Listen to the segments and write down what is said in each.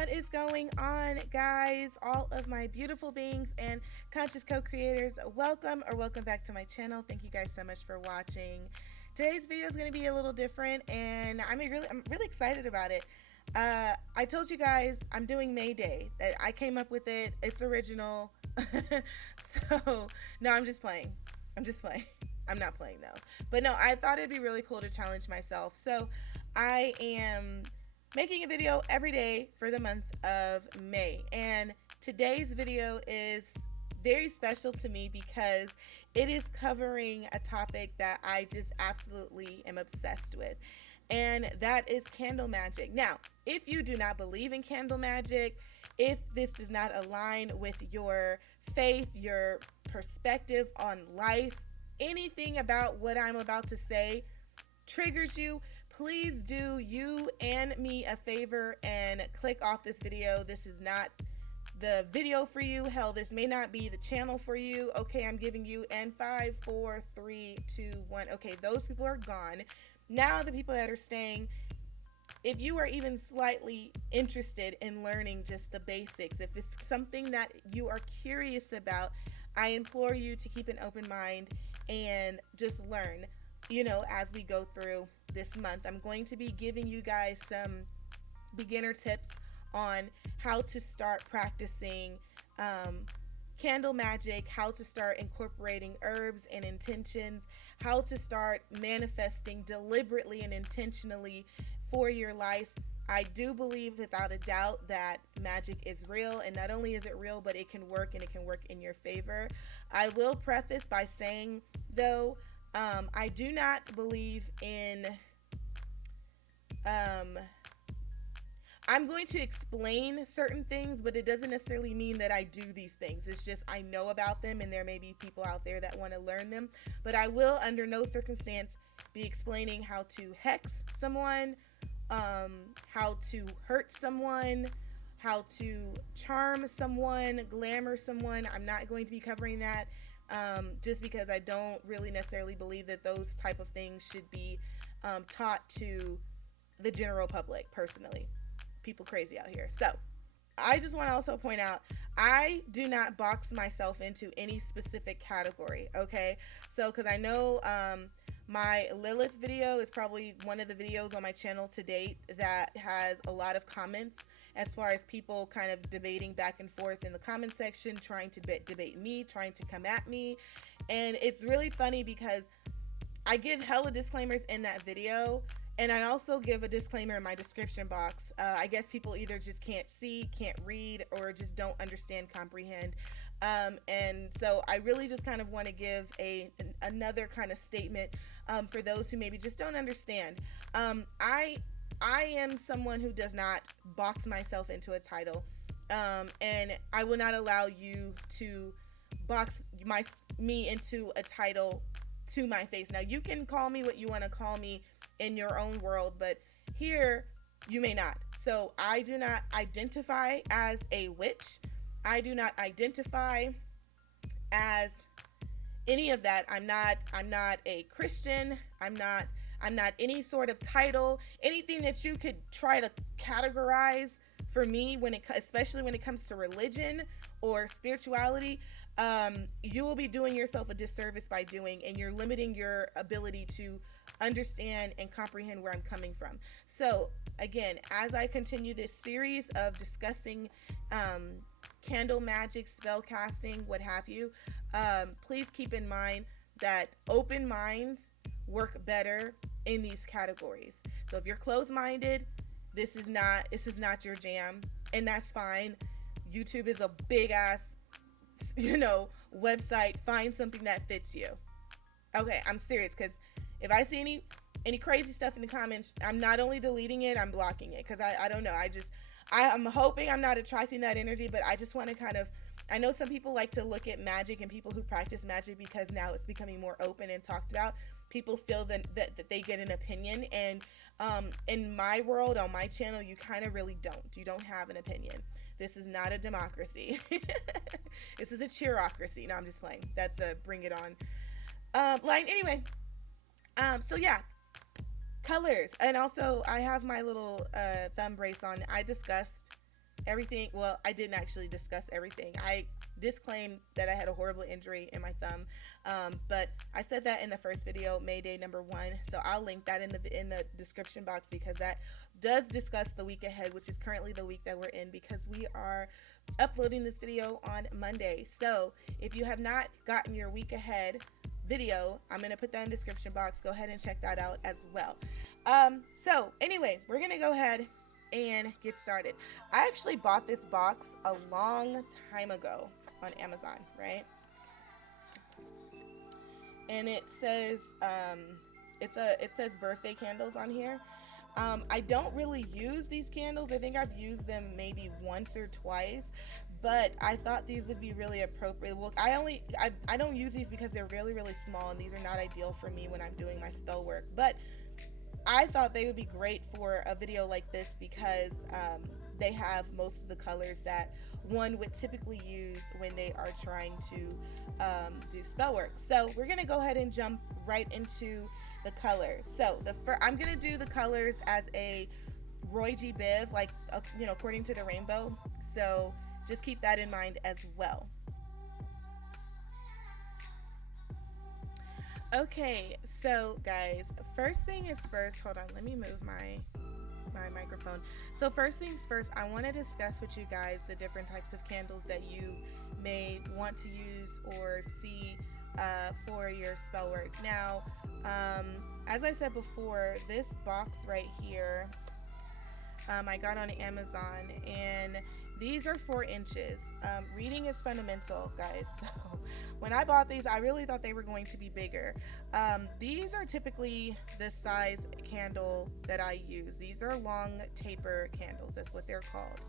What is going on, guys? All of my beautiful beings and conscious co-creators, welcome back to my channel. Thank you guys so much for watching. Today's video is going to be a little different, and I'm really excited about it. I told you guys I'm doing May Day. I came up with it. It's original. So no, I'm just playing. I'm not playing though. But no, I thought it'd be really cool to challenge myself. So I am making a video every day for the month of May. And today's video is very special to me because it is covering a topic that I just absolutely am obsessed with. And that is candle magic. Now, if you do not believe in candle magic, if this does not align with your faith, your perspective on life, anything about what I'm about to say triggers you, please do you and me a favor and click off this video. This is not the video for you. Hell, this may not be the channel for you. Okay, I'm giving you and 5, 4, 3, 2, 1. Okay, those people are gone. Now the people that are staying, if you are even slightly interested in learning just the basics, if it's something that you are curious about, I implore you to keep an open mind and just learn, as we go through this month. I'm going to be giving you guys some beginner tips on how to start practicing candle magic, how to start incorporating herbs and intentions, how to start manifesting deliberately and intentionally for your life. I do believe without a doubt that magic is real, and not only is it real, but it can work, and it can work in your favor. I will preface by saying, though, I do not believe in I'm going to explain certain things, but it doesn't necessarily mean that I do these things. It's just I know about them, and there may be people out there that want to learn them. But I will, under no circumstance, be explaining how to hex someone, how to hurt someone, how to charm someone, glamour someone. I'm not going to be covering that, just because I don't really necessarily believe that those type of things should be taught to the general public, personally. People crazy out here. So I just want to also point out, I do not box myself into any specific category, okay? So because I know my Lilith video is probably one of the videos on my channel to date that has a lot of comments, as far as people kind of debating back and forth in the comment section, trying to debate me, trying to come at me. And it's really funny because I give hella disclaimers in that video, and I also give a disclaimer in my description box. I guess people either just can't see, can't read, or just don't understand, comprehend. And so I really just kind of want to give another kind of statement for those who maybe just don't understand. I am someone who does not box myself into a title, and I will not allow you to box me into a title to my face. Now, you can call me what you want to call me in your own world, but here you may not. So I do not identify as a witch. I do not identify as any of that. I'm not a Christian. I'm not any sort of title, anything that you could try to categorize for me especially when it comes to religion or spirituality. You will be doing yourself a disservice by doing, and you're limiting your ability to understand and comprehend where I'm coming from. So again, as I continue this series of discussing candle magic, spell casting, what have you, please keep in mind that open minds work better in these categories. So if you're closed-minded, this is not your jam, and that's fine. YouTube is a big ass website. Find something that fits you. Okay, I'm serious, because if I see any crazy stuff in the comments, I'm not only deleting it, I'm blocking it, because I don't know. I'm hoping I'm not attracting that energy, but I just want to kind of, I know some people like to look at magic and people who practice magic, because now it's becoming more open and talked about. People feel that they get an opinion, and in my world, on my channel, you kind of really don't. You don't have an opinion. This is not a democracy. This is a cheerocracy. No, I'm just playing. That's a bring it on line. Anyway, so yeah, colors. And also I have my little thumb brace on. I discussed everything. Well, I didn't actually discuss everything. I disclaimed that I had a horrible injury in my thumb, but I said that in the first video, Mayday #1. So I'll link that in the description box, because that does discuss the week ahead, which is currently the week that we're in, because we are uploading this video on Monday. So if you have not gotten your week ahead video, I'm going to put that in the description box. Go ahead and check that out as well. So anyway, we're going to go ahead and get started. I actually bought this box a long time ago on Amazon, right? And it says it says birthday candles on here. I don't really use these candles. I think I've used them maybe once or twice, but I thought these would be really appropriate. Well, I don't use these because they're really, really small, and these are not ideal for me when I'm doing my spell work. But I thought they would be great for a video like this, because they have most of the colors that one would typically use when they are trying to do spell work. So we're gonna go ahead and jump right into the colors. So I'm gonna do the colors as a Roy G. Biv, like according to the rainbow. So just keep that in mind as well. Okay, so guys, first thing is first. Hold on, let me move my microphone. So first things first, I want to discuss with you guys the different types of candles that you may want to use or see for your spell work. Now, as I said before, this box right here, I got on Amazon, and these are 4 inches. Reading is fundamental, guys. So when I bought these, I really thought they were going to be bigger. These are typically the size candle that I use. These are long taper candles. That's what they're called.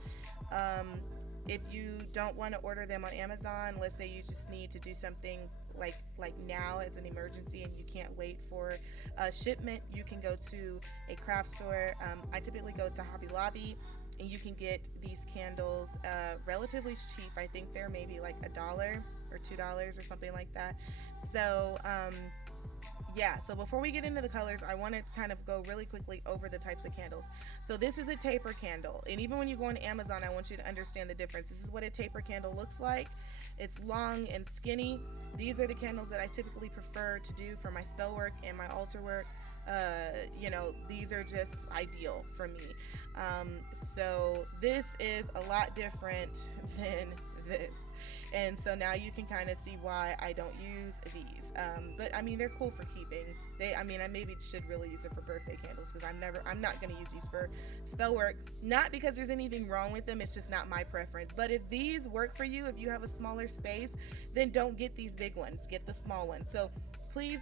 If you don't want to order them on Amazon, let's say you just need to do something like now as an emergency and you can't wait for a shipment, you can go to a craft store. I typically go to Hobby Lobby, and you can get these candles relatively cheap. I think they're maybe like $1 or $2 or something like that. So yeah, so before we get into the colors, I want to kind of go really quickly over the types of candles. So this is a taper candle, and even when you go on Amazon, I want you to understand the difference. This is what a taper candle looks like. It's long and skinny. These are the candles that I typically prefer to do for my spell work and my altar work. These are just ideal for me. So this is a lot different than this, and so now you can kind of see why I don't use these. But I mean, they're cool for keeping. I maybe should really use it for birthday candles, because I'm not going to use these for spell work. Not because there's anything wrong with them, it's just not my preference. But if these work for you, if you have a smaller space, then don't get these big ones, get the small ones. So please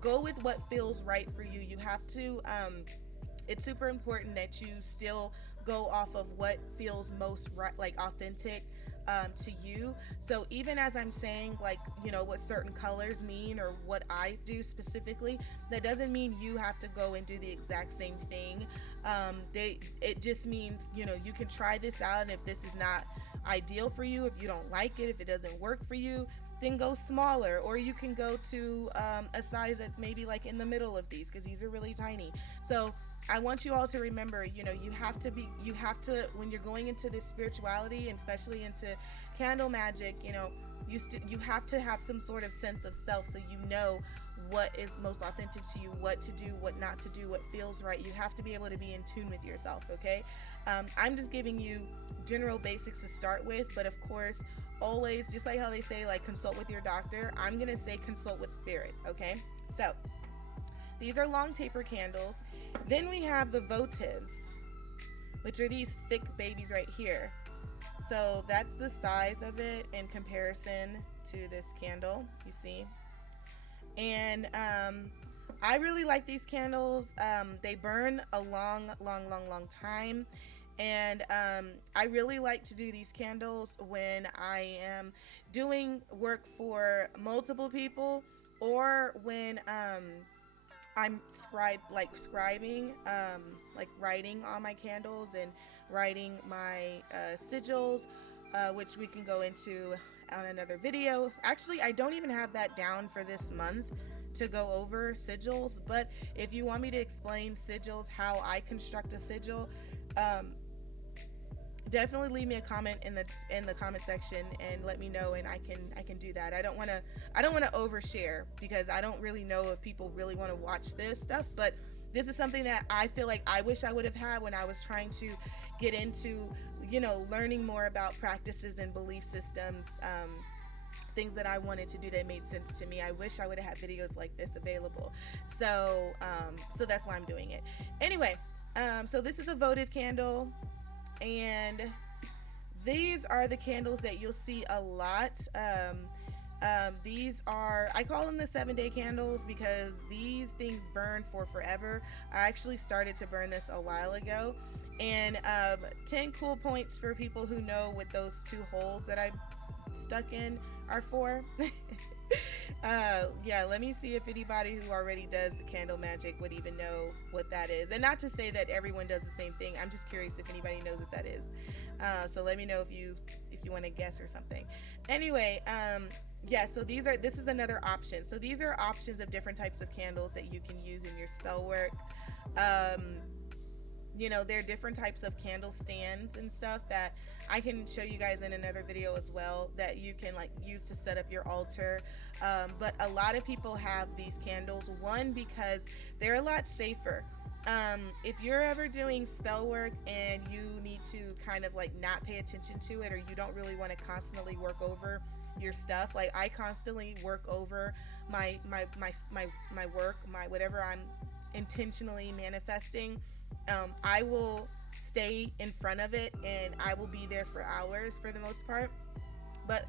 go with what feels right for you. You have to, it's super important that you still go off of what feels most right, like authentic to you. So even as I'm saying, like, what certain colors mean or what I do specifically, that doesn't mean you have to go and do the exact same thing. It just means, you can try this out, and if this is not ideal for you, if you don't like it, if it doesn't work for you, then go smaller, or you can go to a size that's maybe like in the middle of these, because these are really tiny. So I want you all to remember, you have to, when you're going into this spirituality, and especially into candle magic, you have to have some sort of sense of self, so you know what is most authentic to you, what to do, what not to do, what feels right. You have to be able to be in tune with yourself, okay? I'm just giving you general basics to start with, but of course, always, just like how they say, like, consult with your doctor, I'm gonna say consult with spirit, okay? So these are long taper candles. Then we have the votives, which are these thick babies right here. So that's the size of it in comparison to this candle, you see. And I really like these candles. They burn a long time. And I really like to do these candles when I am doing work for multiple people, or when I'm scribing, like writing on my candles and writing my sigils, which we can go into on another video. Actually, I don't even have that down for this month to go over sigils, but if you want me to explain sigils, how I construct a sigil, definitely leave me a comment in the comment section and let me know, and I can do that. I don't want to overshare because I don't really know if people really want to watch this stuff, but this is something that I feel like I wish I would have had when I was trying to get into, learning more about practices and belief systems, things that I wanted to do that made sense to me. I wish I would have had videos like this available. So that's why I'm doing it. Anyway, so this is a votive candle, and these are the candles that you'll see a lot. These are, I call them the 7-day candles because these things burn for forever. I actually started to burn this a while ago. And 10 cool points for people who know what those 2 holes that I stuck in are for. Yeah, let me see if anybody who already does candle magic would even know what that is. And not to say that everyone does the same thing. I'm just curious if anybody knows what that is. So let me know if you want to guess or something. Anyway, yeah, so this is another option. So these are options of different types of candles that you can use in your spell work. There are different types of candle stands and stuff that I can show you guys in another video as well that you can use to set up your altar. But a lot of people have these candles, one, because they're a lot safer. If you're ever doing spell work and you need to kind of not pay attention to it, or you don't really want to constantly work over your stuff, I constantly work over my work, my whatever I'm intentionally manifesting. I will stay in front of it and I will be there for hours for the most part, but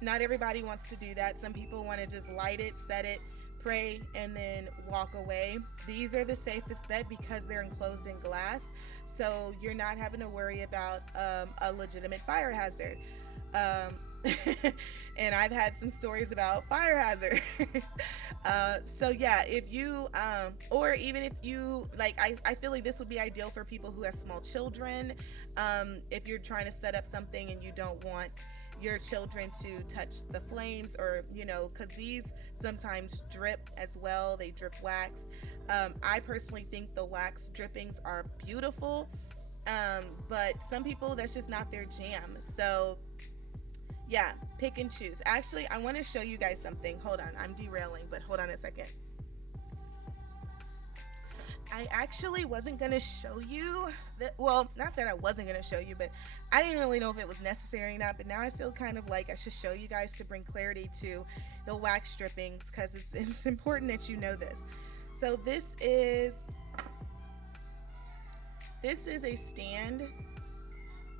not everybody wants to do that. Some people want to just light it, set it, pray, and then walk away. These are the safest bet because they're enclosed in glass, so you're not having to worry about a legitimate fire hazard. And I've had some stories about fire hazards. So yeah, if you or even if you I feel like this would be ideal for people who have small children. If you're trying to set up something and you don't want your children to touch the flames, or because these sometimes drip as well, they drip wax. I personally think the wax drippings are beautiful, but some people, that's just not their jam. So yeah, pick and choose. Actually, I want to show you guys something. Hold on, I'm derailing, but hold on a second. I actually wasn't going to show you that. Well, not that I wasn't going to show you, but I didn't really know if it was necessary or not. But now I feel kind of like I should show you guys to bring clarity to the wax drippings, because it's important that you know this. So this is a stand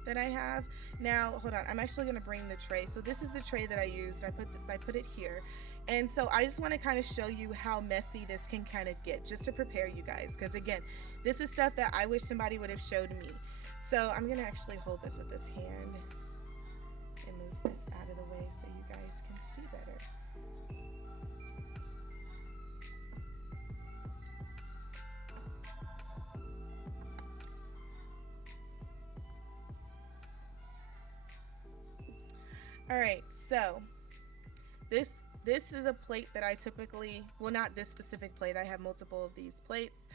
that I have. Now, hold on, I'm actually going to bring the tray. So this is the tray that I used. I put it here. And so I just want to kind of show you how messy this can kind of get, just to prepare you guys. Because again, this is stuff that I wish somebody would have showed me. So I'm going to actually hold this with this hand and move this out of the way so you guys can see better. All right, so this is a plate that I typically, well, not this specific plate, I have multiple of these plates,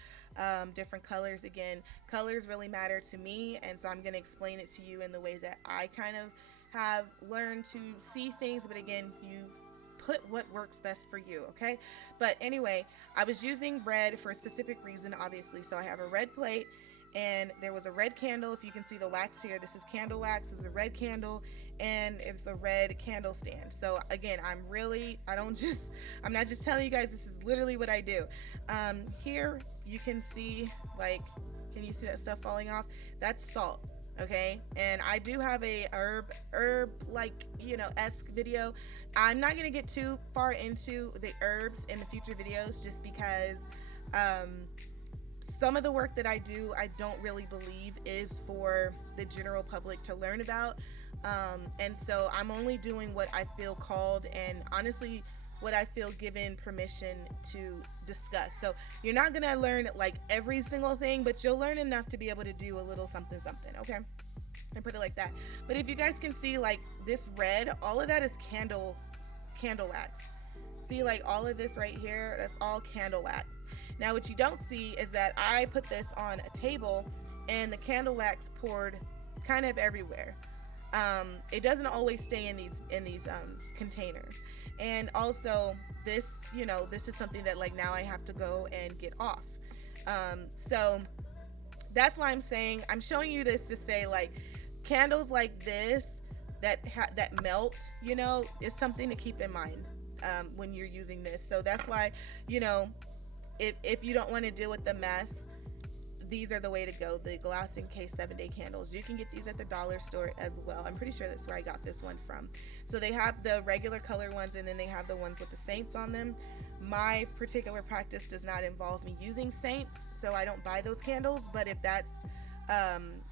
different colors. Again, colors really matter to me, and so I'm going to explain it to you in the way that I kind of have learned to see things, but again, you put what works best for you, okay? But anyway, I was using red for a specific reason, obviously. So I have a red plate, and there was a red candle. If you can see the wax here, this is candle wax. This is a red candle, and it's a red candle stand. So again, I'm not just telling you guys, this is literally what I do. Here you can see, can you see that stuff falling off? That's salt, okay? And I do have a herb esque video. I'm not gonna get too far into the herbs in the future videos, just because some of the work that I do, I don't really believe is for the general public to learn about. And so I'm only doing what I feel called, and honestly, what I feel given permission to discuss. So you're not gonna learn every single thing, but you'll learn enough to be able to do a little something, okay? I put it like that. But if you guys can see, this red, all of that is candle wax. See, all of this right here, that's all candle wax. Now what you don't see is that I put this on a table, and the candle wax poured kind of everywhere. It doesn't always stay in these containers. And also this, this is something that like now I have to go and get off. So that's why I'm showing you this to say like candles like this that melt, is something to keep in mind when you're using this. So that's why, if you don't want to deal with the mess, these are the way to go. The glass encased 7-day candles. You can get these at the dollar store as well. I'm pretty sure that's where I got this one from. So they have the regular color ones, and then they have the ones with the saints on them. My particular practice does not involve me using saints, so I don't buy those candles. But if that's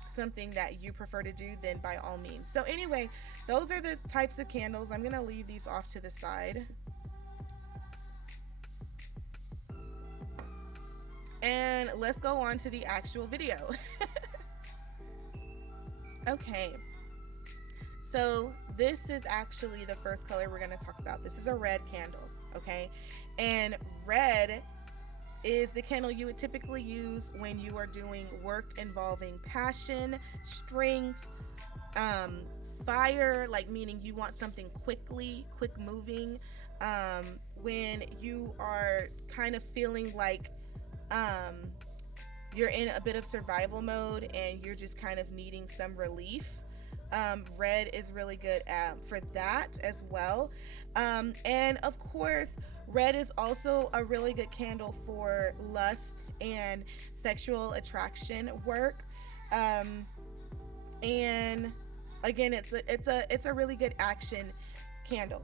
something that you prefer to do, then by all means. So anyway, those are the types of candles. I'm gonna leave these off to the side. And let's go on to the actual video. Okay, so this is actually the first color we're going to talk about. This is a red candle, okay? And red is the candle you would typically use when you are doing work involving passion, strength, fire, like meaning you want something quick moving, when you are kind of feeling like you're in a bit of survival mode and you're just kind of needing some relief. Red is really good for that as well. And of course, red is also a really good candle for lust and sexual attraction work. And again, it's a really good action candle.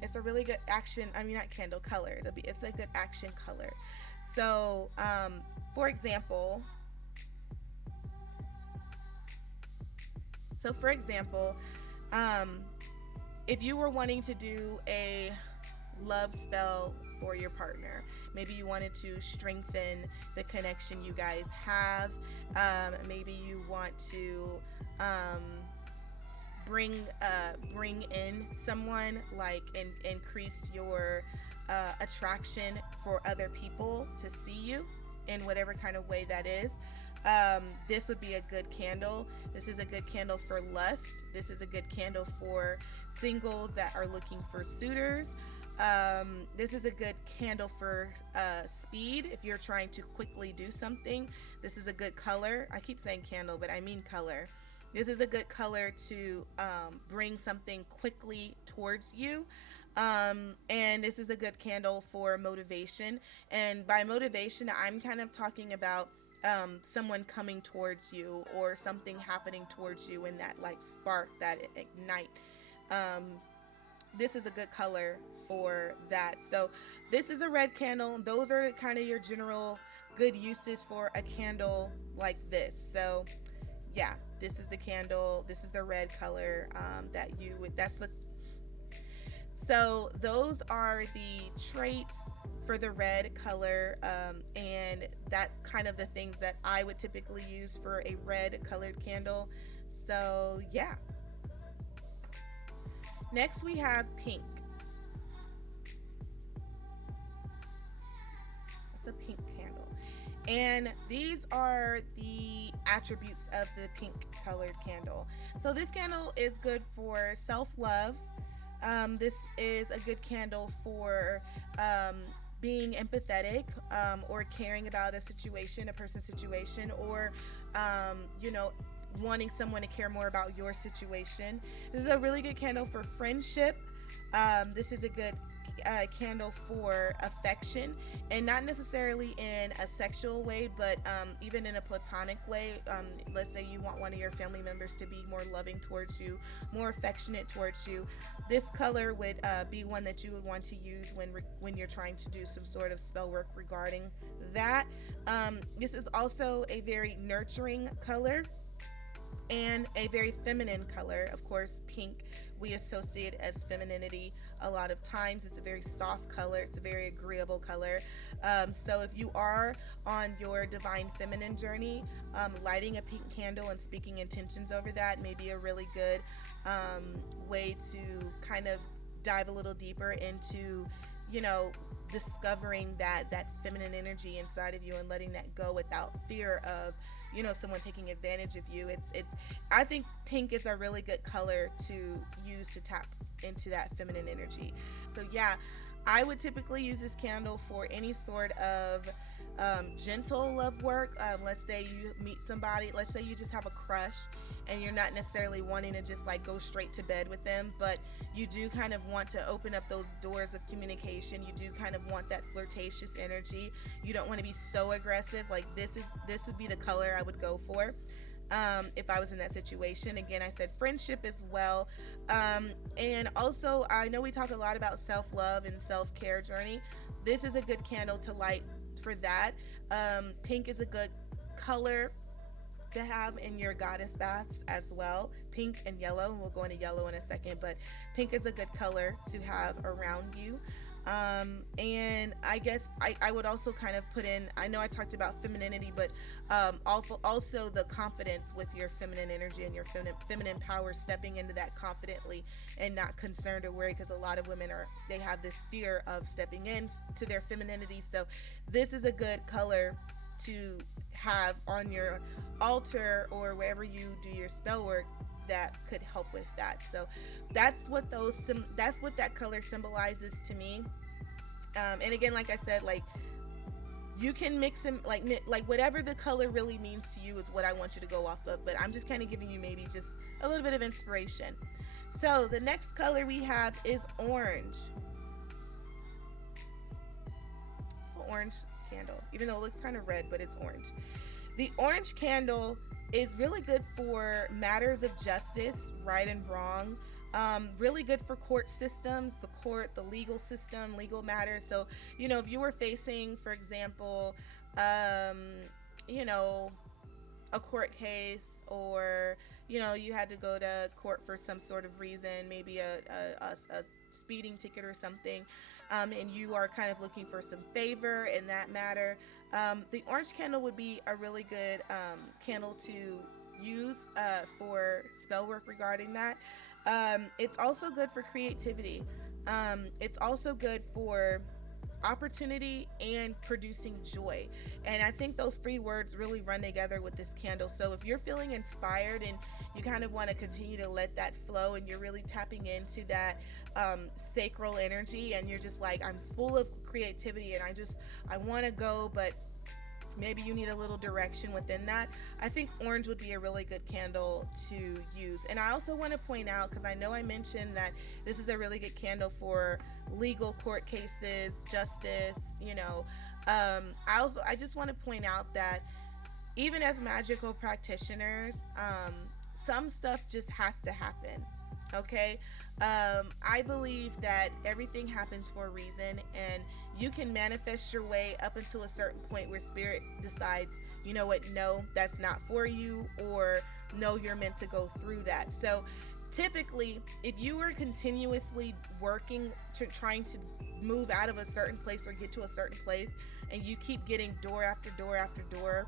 It's a really good action, not candle, color. It's a good action color. So, for example, if you were wanting to do a love spell for your partner, maybe you wanted to strengthen the connection you guys have, maybe you want to bring in someone, like increase your attraction for other people to see you in whatever kind of way that is. This would be a good candle. This is a good candle for lust. This is a good candle for singles that are looking for suitors. This is a good candle for speed. If you're trying to quickly do something, this is a good color. I keep saying candle, but I mean color. This is a good color to bring something quickly towards you. And this is a good candle for motivation. And by motivation, I'm kind of talking about someone coming towards you or something happening towards you in that like spark, that ignite. This is a good color for that. So this is a red candle. Those are kind of your general good uses for a candle like this. So yeah, this is the candle. This is the red color so those are the traits for the red color, and that's kind of the things that I would typically use for a red colored candle. So yeah. Next we have pink. It's a pink candle. And these are the attributes of the pink colored candle. So this candle is good for self-love. This is a good candle for being empathetic, or caring about a person's situation, or wanting someone to care more about your situation. This is a really good candle for friendship. This is a good candle for affection, and not necessarily in a sexual way, but even in a platonic way. Let's say you want one of your family members to be more loving towards you, more affectionate towards you. This color would be one that you would want to use when you're trying to do some sort of spell work regarding that. This is also a very nurturing color and a very feminine color. Of course, pink we associate as femininity a lot of times. It's a very soft color. It's a very agreeable color. So if you are on your divine feminine journey, lighting a pink candle and speaking intentions over that may be a really good way to kind of dive a little deeper into you know, discovering that feminine energy inside of you and letting that go without fear of, you know, someone taking advantage of you. It's I think pink is a really good color to use to tap into that feminine energy. So yeah, I would typically use this candle for any sort of gentle love work. Let's say you meet somebody, let's say you just have a crush and you're not necessarily wanting to just like go straight to bed with them, but you do kind of want to open up those doors of communication. You do kind of want that flirtatious energy. You don't want to be so aggressive. Like this would be the color I would go for. If I was in that situation. Again, I said friendship as well. And also, I know we talk a lot about self-love and self-care journey. This is a good candle to light for that. Pink is a good color to have in your goddess baths as well. Pink and yellow, and we'll go into yellow in a second, but pink is a good color to have around you. And I guess I would also kind of put in, I know I talked about femininity, but also the confidence with your feminine energy and your feminine power, stepping into that confidently and not concerned or worried, because a lot of women they have this fear of stepping in to their femininity. So this is a good color to have on your altar or wherever you do your spell work that could help with that. So that's what that color symbolizes to me. And again, like I said, like you can mix them, like whatever the color really means to you is what I want you to go off of, but I'm just kind of giving you maybe just a little bit of inspiration. So the next color we have is orange. It's an orange candle, even though it looks kind of red, but it's orange. The orange candle is really good for matters of justice, right and wrong. Really good for court systems, the legal system, legal matters. So, you know, if you were facing, for example, you know, a court case, or, you know, you had to go to court for some sort of reason, maybe a speeding ticket or something, and you are kind of looking for some favor in that matter, the orange candle would be a really good candle to use for spell work regarding that. It's also good for creativity. It's also good for opportunity and producing joy. And I think those three words really run together with this candle. So if you're feeling inspired and you kind of want to continue to let that flow, and you're really tapping into that sacral energy, and you're just like, I'm full of creativity and I want to go, but maybe you need a little direction within that, I think orange would be a really good candle to use. And I also want to point out, because I know I mentioned that this is a really good candle for legal court cases, justice, you know. I just want to point out that even as magical practitioners, some stuff just has to happen. Okay. I believe that everything happens for a reason, and you can manifest your way up until a certain point where spirit decides, you know what, no, that's not for you, or no, you're meant to go through that. So typically, if you are continuously working to trying to move out of a certain place or get to a certain place, and you keep getting door after door after door,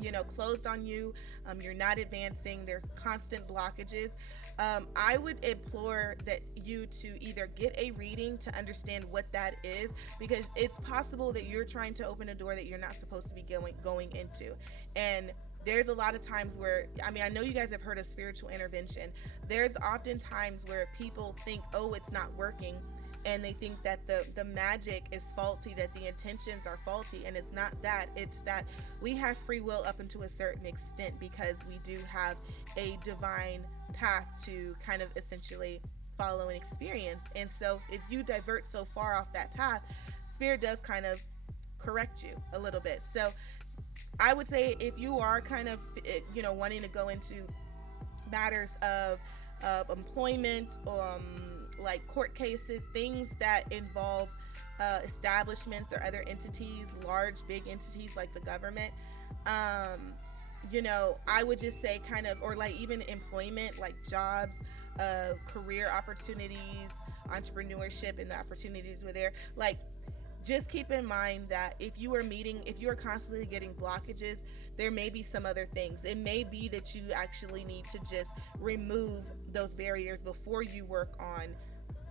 you know, closed on you, you're not advancing, there's constant blockages, I would implore that you to either get a reading to understand what that is, because it's possible that you're trying to open a door that you're not supposed to be going into. And there's a lot of times where, I mean, I know you guys have heard of spiritual intervention. There's often times where people think, oh, it's not working, and they think that the magic is faulty, that the intentions are faulty, and it's not that. It's that we have free will up until a certain extent, because we do have a divine path to kind of essentially follow and experience. And so if you divert so far off that path, spirit does kind of correct you a little bit. So I would say, if you are kind of, you know, wanting to go into matters of employment, like court cases, things that involve establishments or other entities, large, big entities like the government, you know, I would just say kind of, or like even employment, like jobs, career opportunities, entrepreneurship, and the opportunities were there. Like, just keep in mind that if you are constantly getting blockages, there may be some other things. It may be that you actually need to just remove those barriers before you work on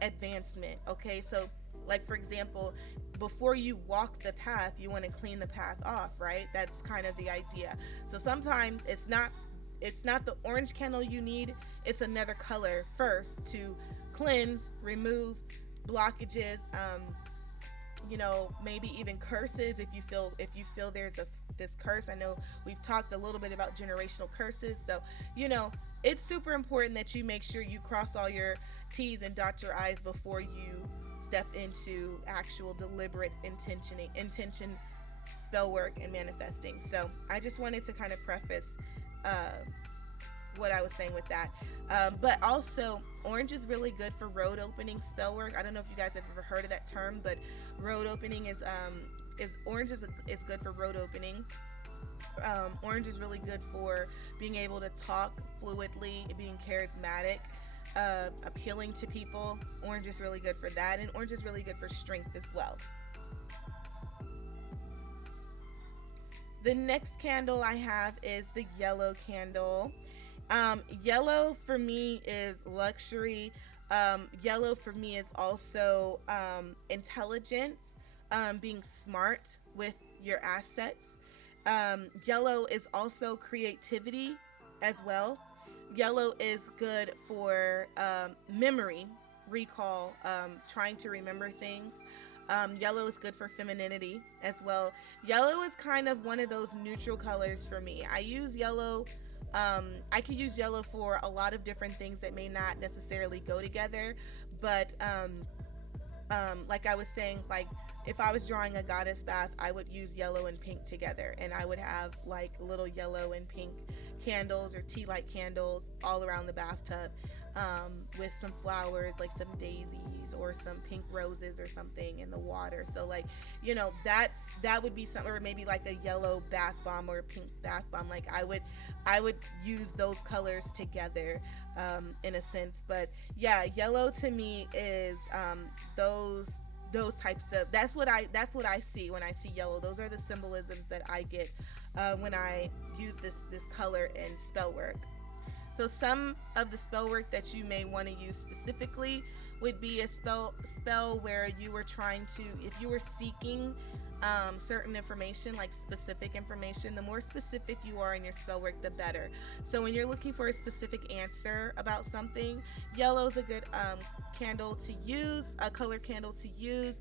advancement. Okay, so Like, for example, before you walk the path, you want to clean the path off, right? That's kind of the idea. So sometimes it's not the orange candle you need, it's another color first to cleanse, remove blockages, maybe even curses. If you feel there's this curse. I know we've talked a little bit about generational curses, so it's super important that you make sure you cross all your T's and dot your I's before you step into actual deliberate intention, spell work, and manifesting. So I just wanted to kind of preface uh, what I was saying with that. But also, orange is really good for road opening spell work. I don't know if you guys have ever heard of that term, but road opening is orange is good for road opening. Orange is really good for being able to talk fluidly, being charismatic, appealing to people. Orange is really good for that, and orange is really good for strength as well. The next candle I have is the yellow candle. Yellow for me is luxury. Yellow for me is also intelligence, being smart with your assets. Yellow is also creativity as well. Yellow is good for memory, recall, trying to remember things. Yellow is good for femininity as well. Yellow is kind of one of those neutral colors for me. I use yellow. I could use yellow for a lot of different things that may not necessarily go together, but like I was saying, like if I was drawing a goddess bath, I would use yellow and pink together, and I would have like little yellow and pink candles or tea light candles all around the bathtub, with some flowers like some daisies or some pink roses or something in the water. So like, that would be something, or maybe like a yellow bath bomb or a pink bath bomb. Like I would use those colors together, in a sense. But yeah, yellow to me is those types of, that's what I see when I see yellow. Those are the symbolisms that I get when I use this color in spell work. So some of the spell work that you may want to use specifically would be a spell where you were trying to, if you were seeking certain information, like specific information. The more specific you are in your spell work, the better. So when you're looking for a specific answer about something, yellow is a good candle to use, a color candle to use.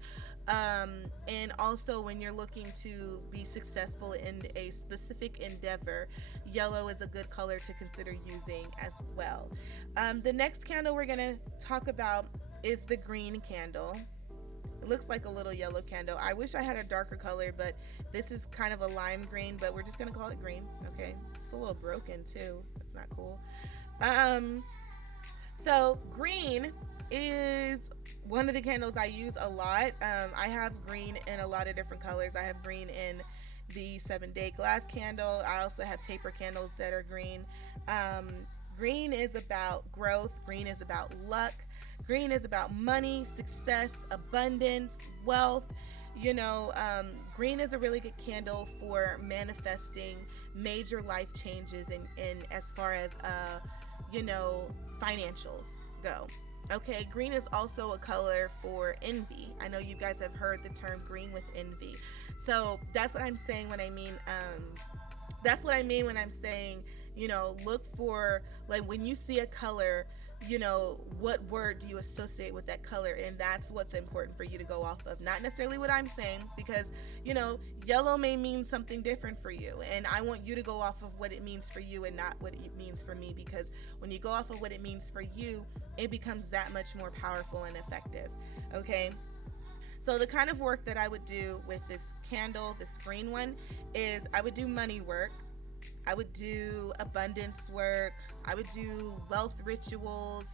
And also when you're looking to be successful in a specific endeavor, yellow is a good color to consider using as well. The next candle we're going to talk about is the green candle. It looks like a little yellow candle. I wish I had a darker color, but this is kind of a lime green, but we're just going to call it green. Okay. It's a little broken too. That's not cool. So green is one of the candles I use a lot. I have green in a lot of different colors. I have green in the 7-day glass candle. I also have taper candles that are green. Green is about growth. Green is about luck. Green is about money, success, abundance, wealth. Green is a really good candle for manifesting major life changes in as far as financials go. Okay, green is also a color for envy. I know you guys have heard the term green with envy. So that's what I'm saying when I mean saying, look for, like, when you see a color, what word do you associate with that color? And that's what's important for you to go off of. Not necessarily what I'm saying, because, yellow may mean something different for you. And I want you to go off of what it means for you and not what it means for me, because when you go off of what it means for you, it becomes that much more powerful and effective. Okay. So the kind of work that I would do with this candle, this green one, is I would do money work. I would do abundance work. I would do wealth rituals.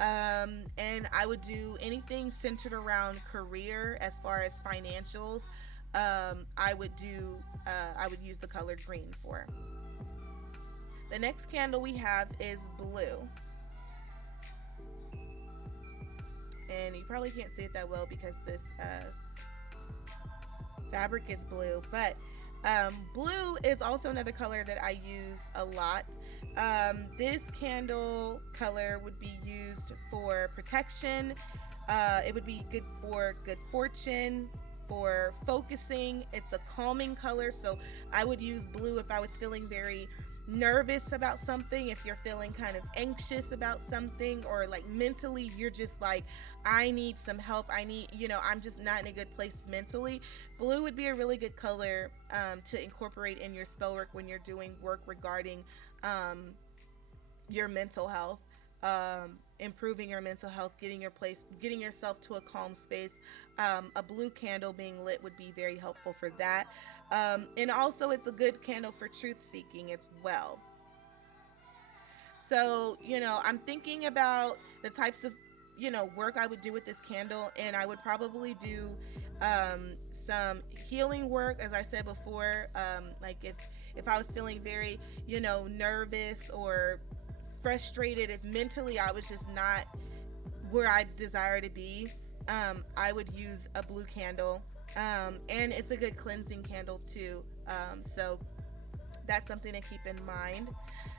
And I would do anything centered around career as far as financials. I would use the color green for. The next candle we have is blue. And you probably can't see it that well because this fabric is blue, but blue is also another color that I use a lot. This candle color would be used for protection, It would be good for good fortune, for focusing. It's a calming color, so I would use blue if I was feeling very nervous about something, if you're feeling kind of anxious about something, or like mentally you're just like, I need some help, I need, I'm just not in a good place mentally. Blue would be a really good color to incorporate in your spell work when you're doing work regarding um, your mental health, improving your mental health, getting yourself to a calm space. A blue candle being lit would be very helpful for that. And also, it's a good candle for truth seeking as well. So, I'm thinking about the types of, work I would do with this candle, and I would probably do some healing work, as I said before. Like if I was feeling very, nervous or frustrated, if mentally I was just not where I desire to be, I would use a blue candle. And it's a good cleansing candle too. So that's something to keep in mind.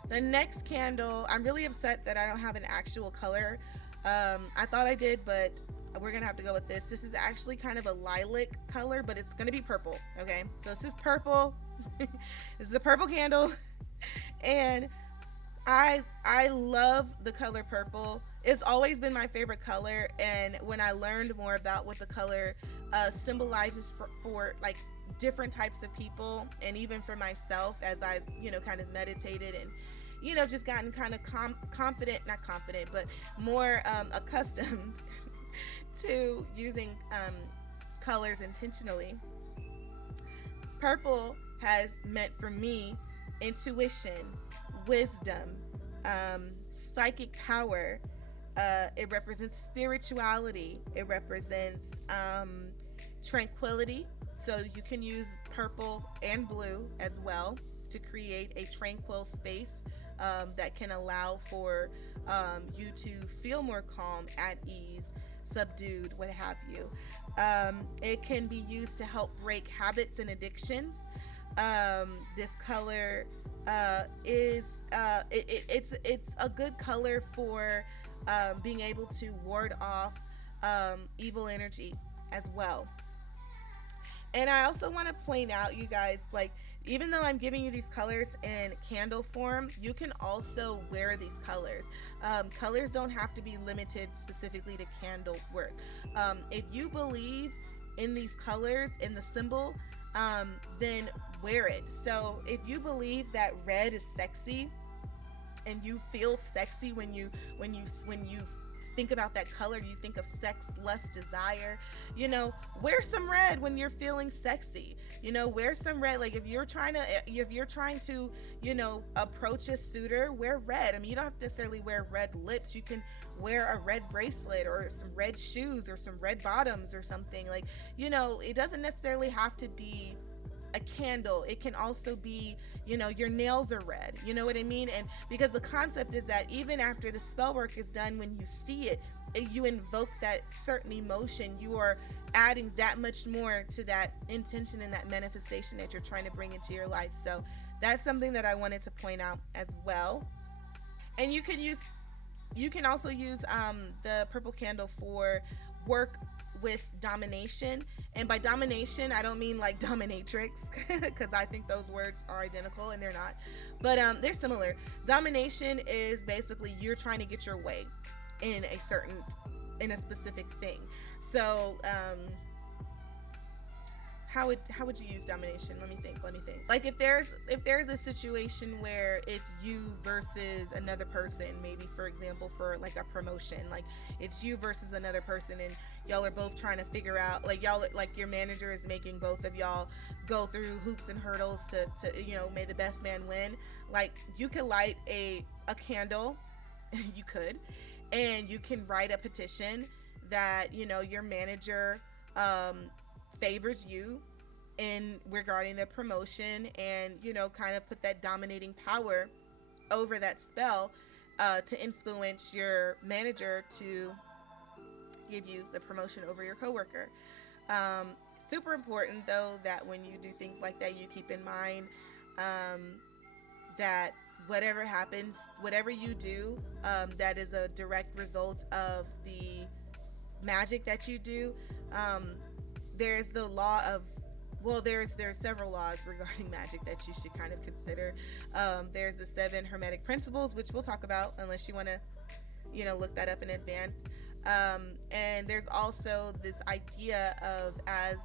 The next candle, I'm really upset that I don't have an actual color. I thought I did, but we're gonna have to go with this. This is actually kind of a lilac color, but it's gonna be purple. Okay, so this is purple. This is a purple candle, and I love the color purple. It's always been my favorite color, and when I learned more about what the color symbolizes for like different types of people, and even for myself, as I've kind of meditated and just gotten kind of confident, not confident, but more accustomed to using colors intentionally. Purple has meant for me intuition, wisdom, psychic power. It represents spirituality. It represents tranquility. So you can use purple and blue as well to create a tranquil space that can allow for you to feel more calm, at ease, subdued, what have you. It can be used to help break habits and addictions. This color it's a good color for being able to ward off evil energy as well. And I also want to point out, you guys, like, even though I'm giving you these colors in candle form, you can also wear these colors. Colors don't have to be limited specifically to candle work. If you believe in these colors, in the symbol, then wear it. So if you believe that red is sexy, and you feel sexy when you think about that color, you think of sex, lust, desire, wear some red when you're feeling sexy. Wear some red. Like if you're trying to approach a suitor, wear red. I mean, you don't have to necessarily wear red lips. You can wear a red bracelet or some red shoes or some red bottoms or something. Like, it doesn't necessarily have to be a candle. It can also be, your nails are red. You know what I mean? And because the concept is that even after the spell work is done, when you see it, you invoke that certain emotion. You are adding that much more to that intention and that manifestation that you're trying to bring into your life. So that's something that I wanted to point out as well. And you can also use the purple candle for work with domination. And by domination, I don't mean like dominatrix, because I think those words are identical and they're not, but they're similar. Domination is basically you're trying to get your way in a specific thing. So how would you use domination? Let me think. Like if there's a situation where it's you versus another person, maybe for example for like a promotion, like it's you versus another person, and y'all are both trying to figure out, like y'all, like your manager is making both of y'all go through hoops and hurdles to may the best man win. Like you could light a candle, you could, and you can write a petition that your manager favors you in regarding the promotion, and kind of put that dominating power over that spell to influence your manager to give you the promotion over your coworker. Super important though that when you do things like that, you keep in mind that whatever happens, whatever you do, that is a direct result of the magic that you do, there's the law of, well, there's several laws regarding magic that you should kind of consider. There's the 7 hermetic principles, which we'll talk about unless you want to, look that up in advance. And there's also this idea of as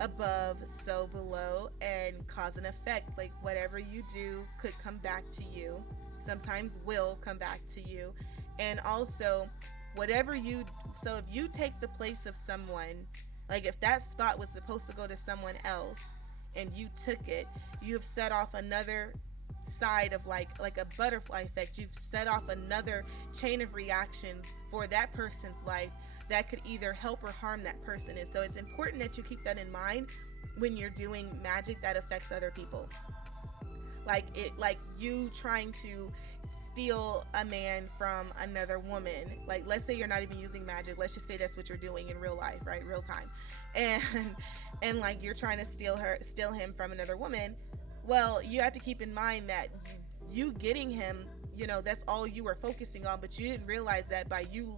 above, so below, and cause and effect. Like whatever you do could come back to you, sometimes will come back to you. And also so if you take the place of someone, like if that spot was supposed to go to someone else and you took it, you've set off another side of like a butterfly effect. You've set off another chain of reactions for that person's life that could either help or harm that person. And so it's important that you keep that in mind when you're doing magic that affects other people. Like you trying to steal a man from another woman. Like let's say you're not even using magic. Let's just say that's what you're doing in real life, right? Real time. And like you're trying to steal him from another woman. Well, you have to keep in mind that you getting him, that's all you were focusing on, but you didn't realize that by him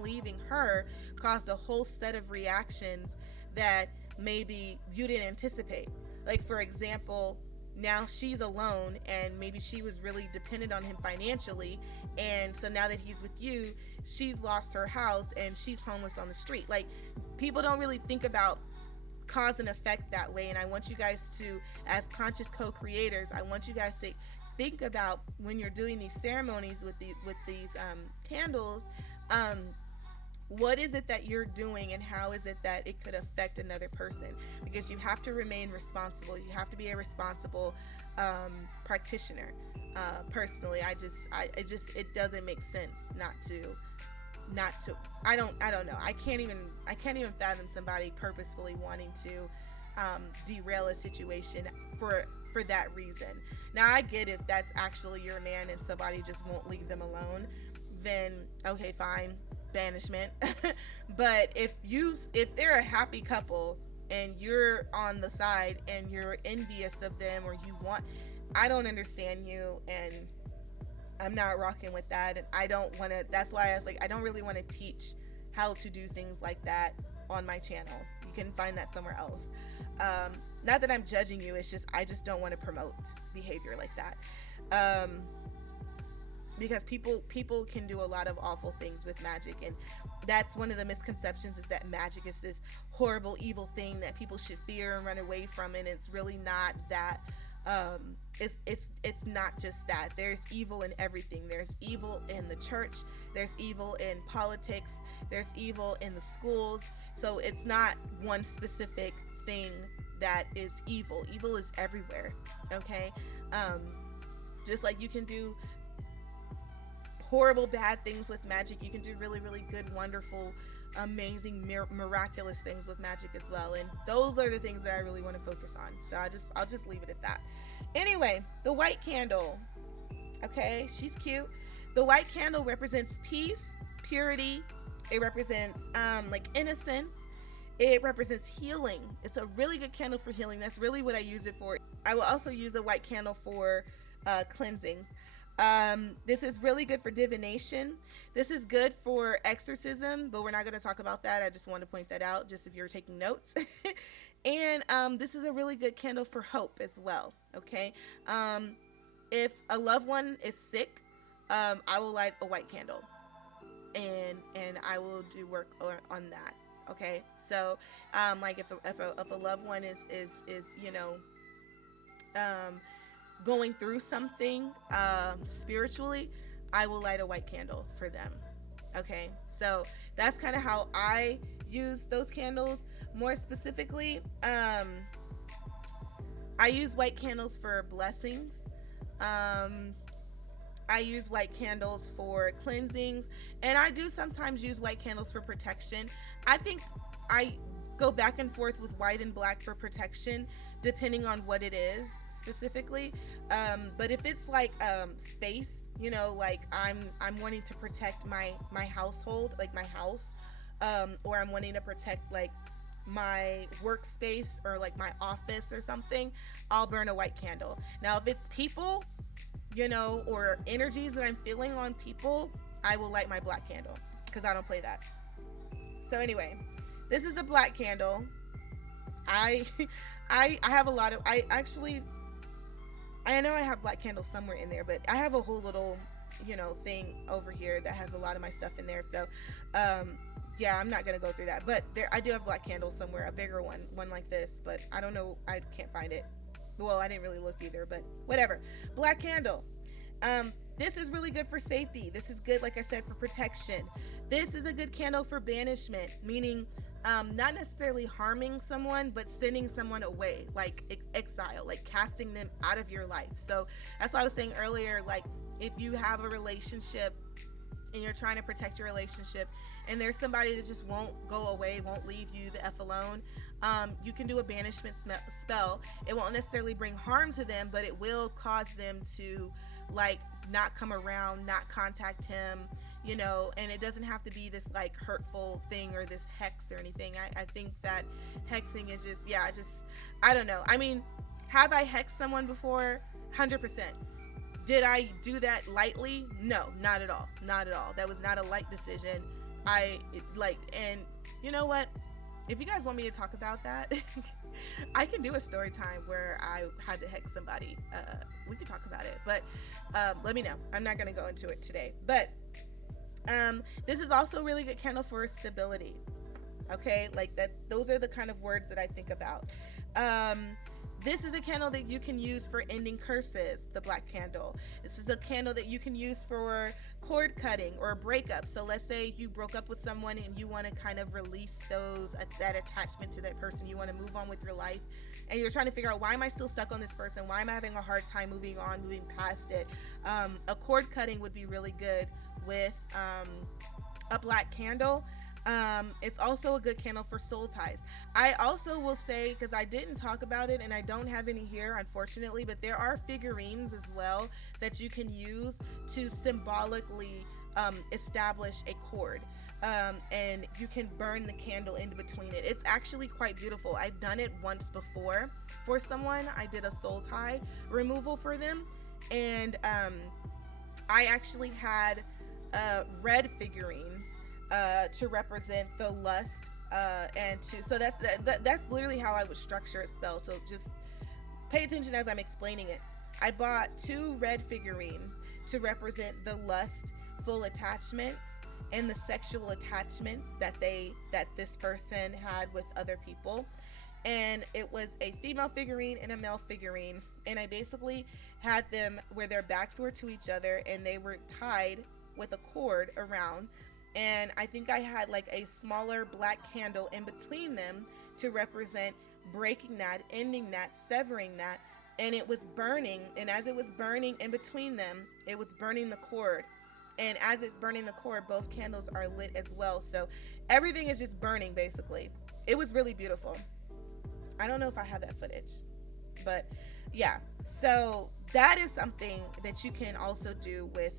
leaving her caused a whole set of reactions that maybe you didn't anticipate. Like for example, now she's alone and maybe she was really dependent on him financially, and so now that he's with you, she's lost her house and she's homeless on the street. Like people don't really think about cause and effect that way, and I want you guys to, as conscious co-creators, I want you guys to think about when you're doing these ceremonies with these candles, what is it that you're doing and how is it that it could affect another person? Because you have to remain responsible. You have to be a responsible practitioner. Personally, it doesn't make sense not to. I don't know. I can't even fathom somebody purposefully wanting to derail a situation for that reason. Now I get if that's actually your man and somebody just won't leave them alone, then okay, fine, banishment. But if they're a happy couple and you're on the side and you're envious of them, or I don't understand you, and I'm not rocking with that, and I don't want to. That's why I was like, I don't really want to teach how to do things like that on my channel. You can find that somewhere else. Not that I'm judging you, it's just I just don't want to promote behavior like that, because people can do a lot of awful things with magic, and that's one of the misconceptions, is that magic is this horrible, evil thing that people should fear and run away from, and it's really not that. It's not just that. There's evil in everything. There's evil in the church, there's evil in politics, there's evil in the schools. So it's not one specific thing that is evil. Evil is everywhere. Okay, just like you can do horrible bad things with magic, you can do really, really good, wonderful, amazing, miraculous things with magic as well. And those are the things that I really want to focus on. So I'll just leave it at that. Anyway, the white candle. Okay, she's cute. The white candle represents peace, purity. It represents like innocence. It represents healing. It's a really good candle for healing. That's really what I use it for. I will also use a white candle for cleansings. This is really good for divination. This is good for exorcism, but we're not going to talk about that. I just want to point that out, just if you're taking notes. And this is a really good candle for hope as well. Okay, if a loved one is sick, I will light a white candle, and I will do work on that. Okay, so like if a loved one is going through something spiritually, I will light a white candle for them. Okay, so that's kind of how I use those candles. More specifically, I use white candles for blessings. I use white candles for cleansings, and I do sometimes use white candles for protection. I think I go back and forth with white and black for protection, depending on what it is specifically. But if it's like space, like I'm wanting to protect my household, like my house, or I'm wanting to protect like my workspace or like my office or something, I'll burn a white candle. Now if it's people, or energies that I'm feeling on people, I will light my black candle, because I don't play that. So anyway, this is the black candle. I I have a lot of, I know I have black candles somewhere in there, but I have a whole little, thing over here that has a lot of my stuff in there. So yeah, I'm not gonna go through that, but there, I do have black candles somewhere, a bigger one like this, but I don't know, I can't find it. Well, I didn't really look either, but whatever. Black candle. This is really good for safety. This is good, like I said, for protection. This is a good candle for banishment, meaning not necessarily harming someone, but sending someone away, like exile, like casting them out of your life. So that's why I was saying earlier, like if you have a relationship and you're trying to protect your relationship and there's somebody that just won't go away, won't leave you the F alone, you can do a banishment spell. It won't necessarily bring harm to them, but it will cause them to like not come around, not contact him, and it doesn't have to be this like hurtful thing or this hex or anything. I think that hexing is just, I don't know. I mean, have I hexed someone before? 100%. Did I do that lightly? No, not at all. Not at all. That was not a light decision. And you know what? If you guys want me to talk about that, I can do a story time where I had to hex somebody. We can talk about it, but let me know. I'm not going to go into it today. But this is also a really good candle for stability. Okay, like those are the kind of words that I think about. This is a candle that you can use for ending curses, the black candle. This is a candle that you can use for cord cutting or a breakup. So let's say you broke up with someone and you want to kind of release that attachment to that person. You want to move on with your life and you're trying to figure out, why am I still stuck on this person? Why am I having a hard time moving past it? A cord cutting would be really good with a black candle. It's also a good candle for soul ties. I also will say, because I didn't talk about it and I don't have any here, unfortunately, but there are figurines as well that you can use to symbolically establish a cord. And you can burn the candle in between it. It's actually quite beautiful. I've done it once before for someone. I did a soul tie removal for them, and I actually had red figurines to represent the lust, so that's literally how I would structure a spell. So just pay attention as I'm explaining it. I bought 2 red figurines to represent the lustful attachments and the sexual attachments that this person had with other people. And it was a female figurine and a male figurine, and I basically had them where their backs were to each other and they were tied with a cord around. And I think I had like a smaller black candle in between them to represent breaking that, ending that, severing that. And it was burning. And as it was burning in between them, it was burning the cord. And as it's burning the cord, both candles are lit as well. So everything is just burning, basically. It was really beautiful. I don't know if I have that footage, but yeah. So that is something that you can also do with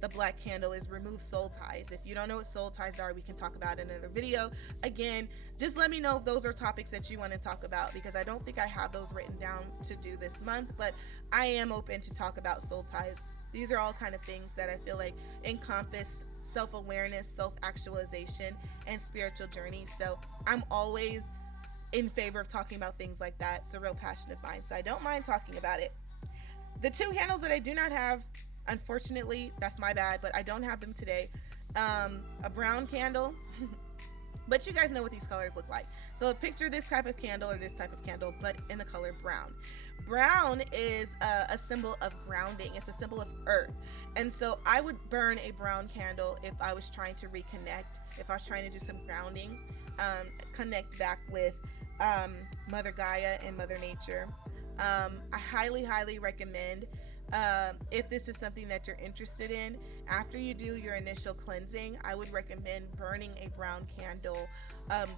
the black candle, is remove soul ties. If you don't know what soul ties are, we can talk about it in another video. Again, just let me know if those are topics that you want to talk about, because I don't think I have those written down to do this month, but I am open to talk about soul ties. These are all kind of things that I feel like encompass self-awareness, self-actualization, and spiritual journey. So I'm always in favor of talking about things like that. It's a real passion of mine, so I don't mind talking about it. The 2 candles that I do not have, unfortunately, that's my bad, but I don't have them today. A brown candle, but you guys know what these colors look like. So picture this type of candle or this type of candle, but in the color brown. Brown is a symbol of grounding. It's a symbol of earth. And so I would burn a brown candle if I was trying to reconnect, if I was trying to do some grounding, connect back with Mother Gaia and Mother Nature. I highly recommend, if this is something that you're interested in, after you do your initial cleansing, I would recommend burning a brown candle,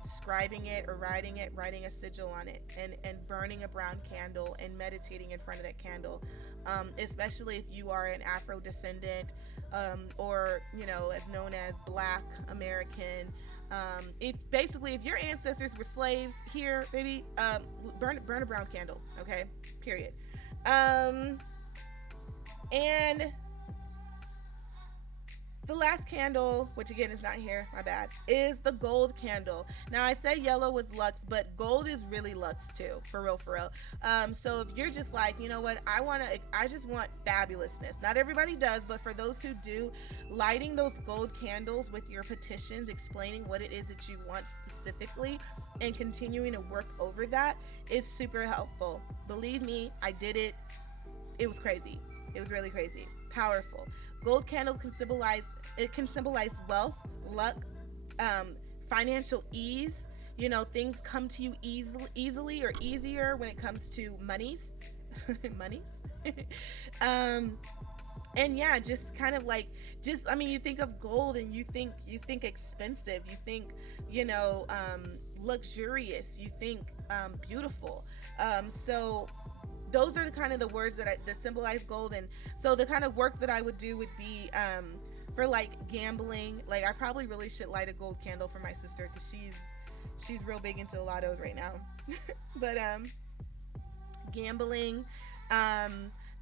scribing it or writing a sigil on it, and burning a brown candle and meditating in front of that candle, especially if you are an Afro descendant, or as known as Black American. If your ancestors were slaves here, baby, burn a brown candle, okay? Period. And The last candle, which again is not here, my bad, is the gold candle. Now I said yellow was luxe, but gold is really luxe too, for real, for real. So if you're just like, you know what, I just want fabulousness. Not everybody does, but for those who do, lighting those gold candles with your petitions, explaining what it is that you want specifically, and continuing to work over that is super helpful. Believe me, I did it. It was crazy. It was really crazy. Powerful. Gold candle can symbolize wealth, luck, financial ease. You know, things come to you easily or easier when it comes to monies. And yeah, just kind of like, I mean, you think of gold and you think expensive, you think, you know, luxurious, you think beautiful. So those are the kind of the words that symbolize gold. And so the kind of work that I would do would be for like gambling. Like I probably really should light a gold candle for my sister, because she's real big into lottos right now. But gambling,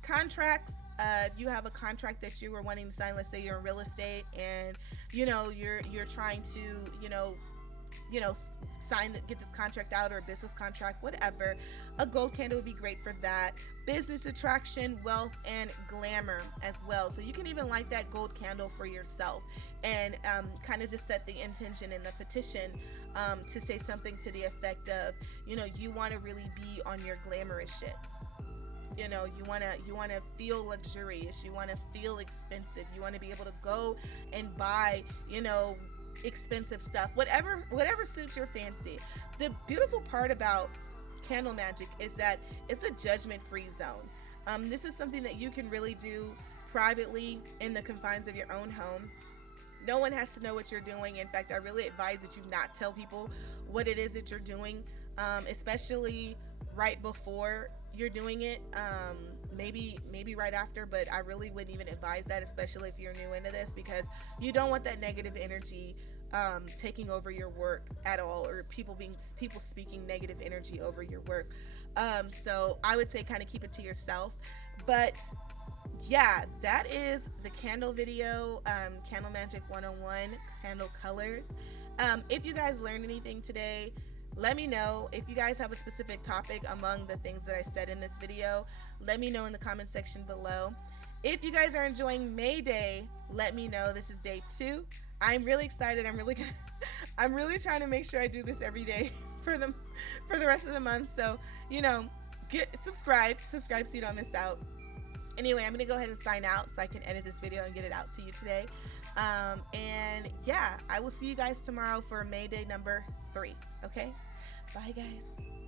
contracts. If you have a contract that you were wanting to sign, let's say you're in real estate and you know you're trying to get this contract out, or a business contract, whatever, a gold candle would be great for that. Business attraction, wealth, and glamour as well. So you can even light that gold candle for yourself and kind of just set the intention in the petition to say something to the effect of, you know, you want to really be on your glamorous shit. You know, you want to feel luxurious, you want to feel expensive, you want to be able to go and buy, you know, expensive stuff, whatever suits your fancy. The beautiful part about candle magic is that it's a judgment-free zone. This is something that you can really do privately in the confines of your own home. No one has to know what you're doing. In fact, I really advise that you not tell people what it is that you're doing, especially right before you're doing it. Maybe right after, but I really wouldn't even advise that, especially if you're new into this, because you don't want that negative energy taking over your work at all, or people speaking negative energy over your work. So I would say kind of keep it to yourself. But yeah, that is the candle video, Candle Magic 101, candle colors. If you guys learned anything today, let me know. If you guys have a specific topic among the things that I said in this video, let me know in the comment section below. If you guys are enjoying May Day, let me know. This is day 2. I'm really excited. I'm really trying to make sure I do this every day for the rest of the month. So, you know, subscribe so you don't miss out. Anyway, I'm gonna go ahead and sign out so I can edit this video and get it out to you today. And yeah, I will see you guys tomorrow for May Day number 3. Okay, bye guys.